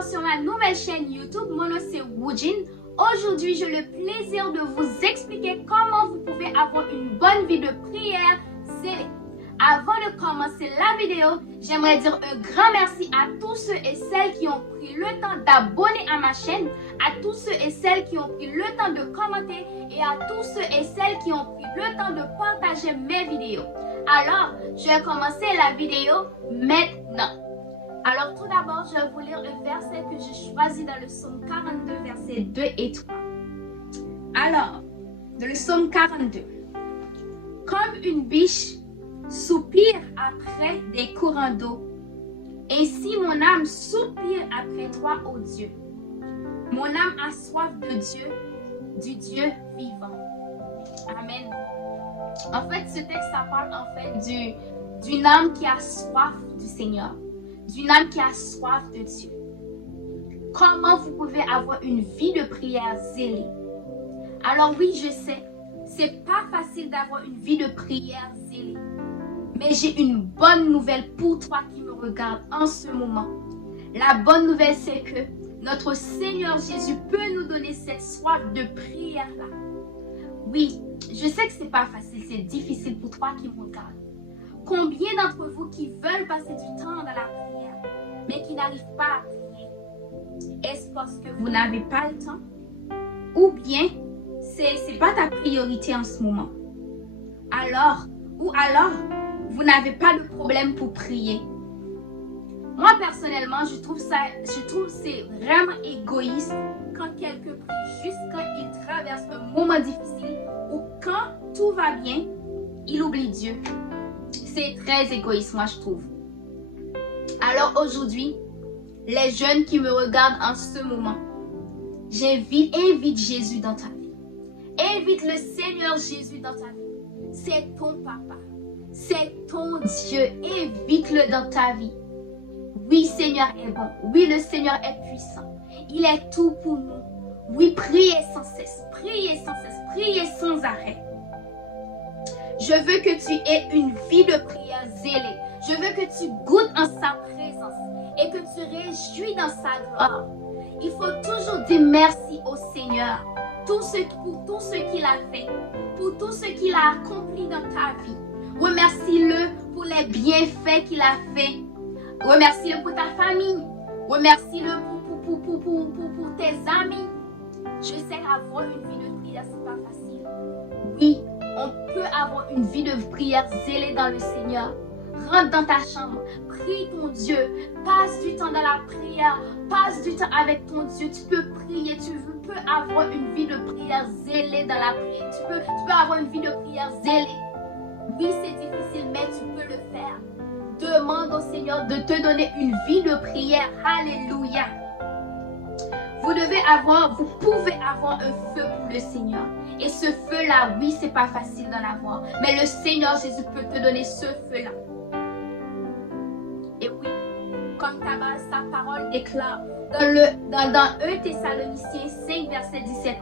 encore sur ma nouvelle chaîne YouTube. Mon nom c'est Woojin. Aujourd'hui, j'ai le plaisir de vous expliquer comment vous pouvez avoir une bonne vie de prière zélée. Avant de commencer la vidéo, j'aimerais dire un grand merci à tous ceux et celles qui ont pris le temps d'abonner à ma chaîne, à tous ceux et celles qui ont pris le temps de commenter et à tous ceux et celles qui ont pris le temps de partager mes vidéos. Alors, je vais commencer la vidéo maintenant. Alors, tout d'abord, je vais vous lire le verset que j'ai choisi dans le psaume 42, versets 2 et 3. Alors, dans le psaume 42, comme une biche soupire après des courants d'eau, ainsi mon âme soupire après toi, ô Dieu. Mon âme a soif de Dieu, du Dieu vivant. Amen. En fait, ce texte, ça parle en fait d'une âme qui a soif du Seigneur, d'une âme qui a soif de Dieu. Comment vous pouvez avoir une vie de prière zélée? Alors oui, je sais, c'est pas facile d'avoir une vie de prière zélée. Mais j'ai une bonne nouvelle pour toi qui me regarde en ce moment. La bonne nouvelle, c'est que notre Seigneur Jésus peut nous donner cette soif de prière-là. Oui, je sais que c'est pas facile, c'est difficile pour toi qui me regarde. Combien d'entre vous qui veulent passer du temps dans la prière, mais qui n'arrivent pas à prier? Est-ce parce que vous n'avez pas le temps? Ou bien, c'est pas ta priorité en ce moment? Alors, vous n'avez pas de problème pour prier. Moi, personnellement, je trouve c'est vraiment égoïste quand quelqu'un prie juste quand il traverse un moment difficile ou quand tout va bien, il oublie Dieu. C'est très égoïste, moi, je trouve. Alors aujourd'hui, les jeunes qui me regardent en ce moment, invite Jésus dans ta vie. Invite le Seigneur Jésus dans ta vie. C'est ton papa. C'est ton Dieu. Invite-le dans ta vie. Oui, Seigneur est bon. Oui, le Seigneur est puissant. Il est tout pour nous. Oui, priez sans cesse. Priez sans cesse. Priez sans arrêt. Je veux que tu aies une vie de prière zélée. Je veux que tu goûtes en sa présence et que tu réjouis dans sa gloire. Il faut toujours dire merci au Seigneur pour tout ce qu'il a fait, pour tout ce qu'il a accompli dans ta vie. Remercie-le pour les bienfaits qu'il a fait. Remercie-le pour ta famille. Remercie-le pour tes amis. Je sais avoir une vie de prière, c'est pas facile. Oui, on peut avoir une vie de prière zélée dans le Seigneur. Rentre dans ta chambre, prie ton Dieu, passe du temps dans la prière, passe du temps avec ton Dieu. Tu peux prier, tu peux avoir une vie de prière zélée dans la prière. Tu peux avoir une vie de prière zélée. Oui, c'est difficile, mais tu peux le faire. Demande au Seigneur de te donner une vie de prière. Alléluia. Vous pouvez avoir un feu pour le Seigneur. Et ce feu-là, oui, c'est pas facile d'en avoir. Mais le Seigneur Jésus peut te donner ce feu-là. Et oui, comme sa parole déclare dans 1 Thessaloniciens 5, verset 17,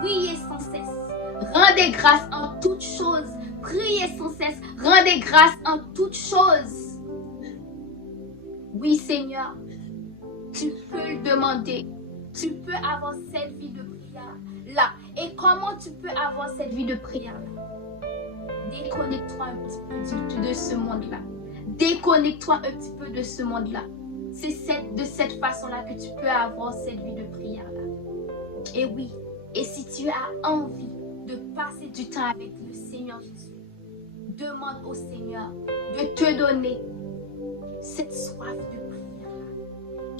priez sans cesse. Rendez grâce en toutes choses. Priez sans cesse. Rendez grâce en toutes choses. Oui, Seigneur, tu peux le demander. Tu peux avoir cette vie de prière-là. Et comment tu peux avoir cette vie de prière-là? Déconnecte-toi un petit peu de ce monde-là. Déconnecte-toi un petit peu de ce monde-là. C'est de cette façon-là que tu peux avoir cette vie de prière-là. Et oui, et si tu as envie de passer du temps avec le Seigneur Jésus, demande au Seigneur de te donner cette soif de prière.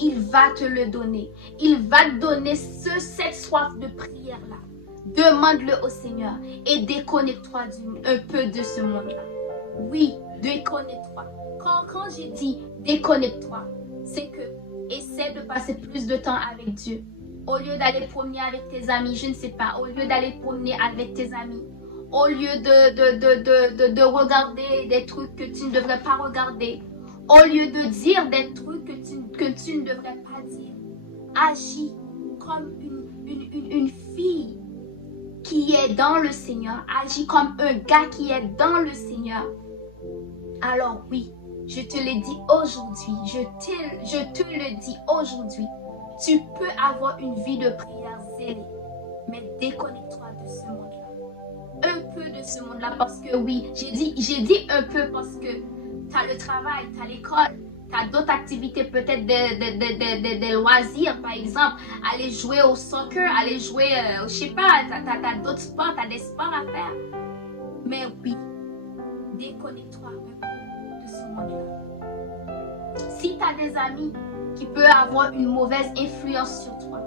Il va te le donner. Il va te donner cette soif de prière-là. Demande-le au Seigneur et déconnecte-toi un peu de ce monde-là. Oui, déconnecte-toi. Quand j'ai dit déconnecte-toi, c'est que essaie de passer plus de temps avec Dieu. Au lieu d'aller promener avec tes amis, je ne sais pas, au lieu d'aller promener avec tes amis, au lieu de regarder des trucs que tu ne devrais pas regarder, au lieu de dire des trucs que tu ne devrais pas dire, agis comme une fille qui est dans le Seigneur, agis comme un gars qui est dans le Seigneur. Alors oui, je te le dis aujourd'hui, je te le dis aujourd'hui, Tu peux avoir une vie de prière zélée, mais déconnecte-toi de ce monde-là. Un peu de ce monde-là, parce que oui, j'ai dit un peu parce que tu as le travail, tu as l'école, tu as d'autres activités, peut-être des loisirs, par exemple, aller jouer au soccer, aller jouer, je sais pas, tu as d'autres sports, tu as des sports à faire. Mais oui, déconnecte-toi un peu de ce monde-là. Si tu as des amis qui peuvent avoir une mauvaise influence sur toi,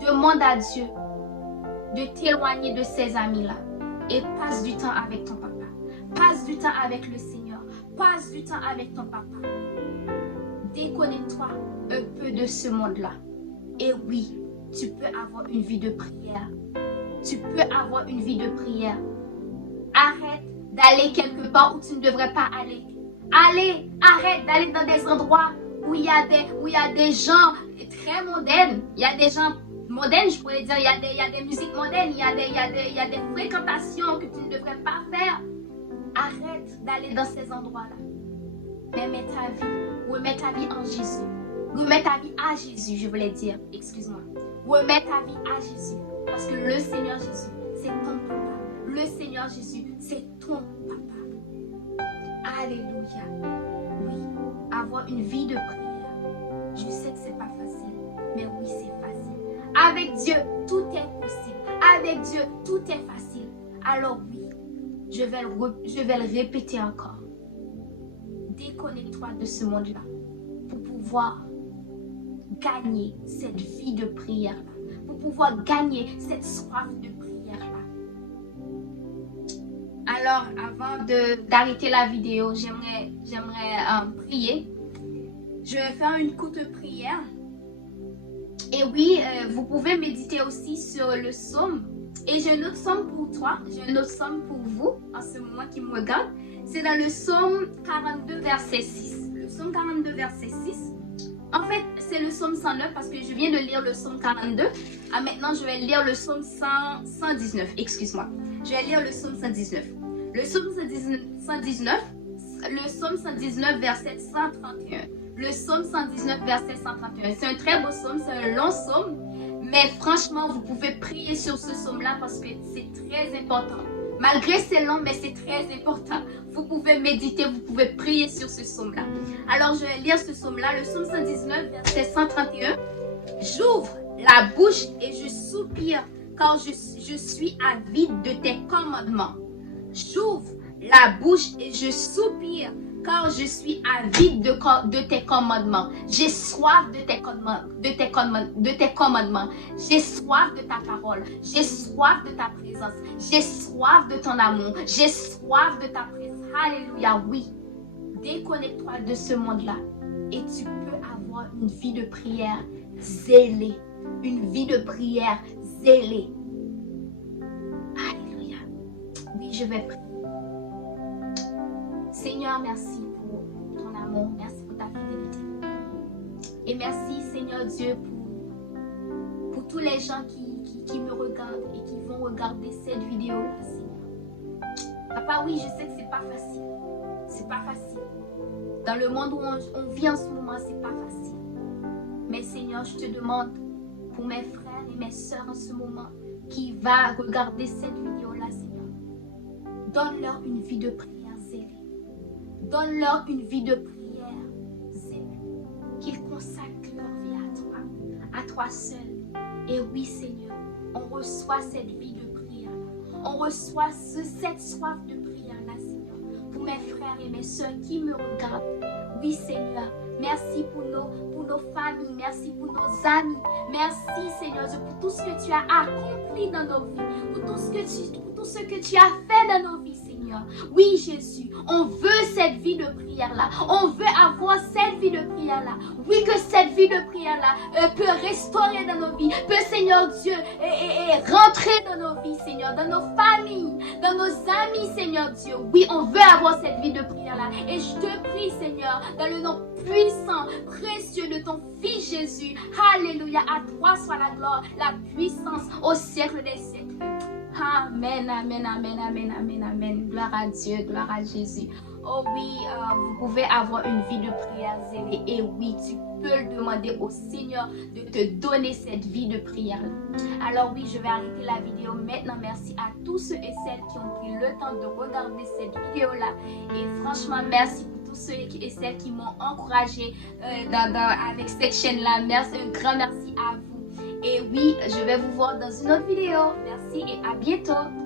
demande à Dieu de t'éloigner de ces amis-là et passe du temps avec ton papa. Passe du temps avec le Seigneur. Passe du temps avec ton papa. Déconnecte-toi un peu de ce monde-là. Et oui, tu peux avoir une vie de prière. Tu peux avoir une vie de prière. Arrête d'aller quelque part où tu ne devrais pas aller. Arrête d'aller dans des endroits où il y a des gens très modernes. Il y a des gens modernes, je pourrais dire. Il y a des musiques modernes. Il y a des fréquentations que tu ne devrais pas faire. Arrête d'aller dans ces endroits-là. Mais remets ta vie en Jésus. Remets ta vie à Jésus, je voulais dire. Excuse-moi. Remets ta vie à Jésus. Parce que le Seigneur Jésus, c'est ton papa. Le Seigneur Jésus, c'est ton papa. Alléluia. Oui, avoir une vie de prière. Je sais que c'est pas facile, mais oui, c'est facile. Avec Dieu, tout est possible. Avec Dieu, tout est facile. Alors oui, je vais le répéter encore. Déconnecte-toi de ce monde-là pour pouvoir gagner cette vie de prière-là, pour pouvoir gagner cette soif de prière-là. Alors, avant d'arrêter la vidéo, j'aimerais prier. Je vais faire une courte prière. Et oui, vous pouvez méditer aussi sur le psaume. Et j'ai un autre psaume pour toi, j'ai un autre psaume pour vous, en ce moment qui me regarde. C'est dans le psaume 42, verset 6. Le psaume 42, verset 6. En fait, c'est le psaume 109 parce que je viens de lire le psaume 42. Ah, maintenant, je vais lire le psaume 119. Excuse-moi. Je vais lire le psaume 119. Le psaume 119, verset 131. Le psaume 119, verset 131. C'est un très beau psaume, c'est un long psaume. Mais franchement, vous pouvez prier sur ce psaume-là parce que c'est très important. Malgré c'est long, mais c'est très important. Vous pouvez méditer, vous pouvez prier sur ce psaume-là. Alors, je vais lire ce psaume-là, le psaume 119, verset 131. J'ouvre la bouche et je soupire car je suis avide de tes commandements. J'ouvre la bouche et je soupire car je suis avide de tes commandements. J'ai soif de tes commandements. J'ai soif de ta parole. J'ai soif de ta présence. J'ai soif de ton amour. J'ai soif de ta présence. Alléluia, oui. Déconnecte-toi de ce monde-là et tu peux avoir une vie de prière zélée. Une vie de prière zélée. Alléluia. Oui, je vais prier. Seigneur, merci pour ton amour, merci pour ta fidélité. Et merci, Seigneur Dieu, pour tous les gens qui me regardent et qui vont regarder cette vidéo-là, Seigneur. Papa, oui, je sais que c'est pas facile. C'est pas facile. Dans le monde où on vit en ce moment, c'est pas facile. Mais Seigneur, je te demande pour mes frères et mes sœurs en ce moment qui vont regarder cette vidéo-là, Seigneur. Donne-leur une vie de prière zélée. Donne-leur une vie de prière zélée. Qu'ils consacrent leur vie à toi seul. Et oui, Seigneur, on reçoit cette vie de prière. On reçoit cette soif de prière-là, Seigneur. Pour mes frères et mes sœurs qui me regardent. Oui, Seigneur, merci pour nos familles. Merci pour nos amis. Merci, Seigneur, pour tout ce que tu as accompli dans nos vies. Pour tout ce que tu as fait dans nos vies, Seigneur. Oui, Jésus, on veut cette vie de prière-là. On veut avoir cette vie de prière-là. Oui, que cette vie de prière-là peut restaurer dans nos vies. Peut, Seigneur Dieu, rentrer dans nos vies, Seigneur, dans nos familles, dans nos amis, Seigneur Dieu. Oui, on veut avoir cette vie de prière-là. Et je te prie, Seigneur, dans le nom puissant, précieux de ton Fils Jésus. Alléluia. À toi soit la gloire, la puissance au siècle des siècles. Amen, amen, amen, amen, amen, amen. Gloire à Dieu, gloire à Jésus. Oh oui, vous pouvez avoir une vie de prière zélée. Et oui, tu peux le demander au Seigneur de te donner cette vie de prière. Alors oui, je vais arrêter la vidéo maintenant. Merci à tous ceux et celles qui ont pris le temps de regarder cette vidéo-là. Et franchement, merci pour tous ceux et celles qui m'ont encouragé avec cette chaîne-là. Merci, un grand merci à vous. Et oui, je vais vous voir dans une autre vidéo. Merci et à bientôt.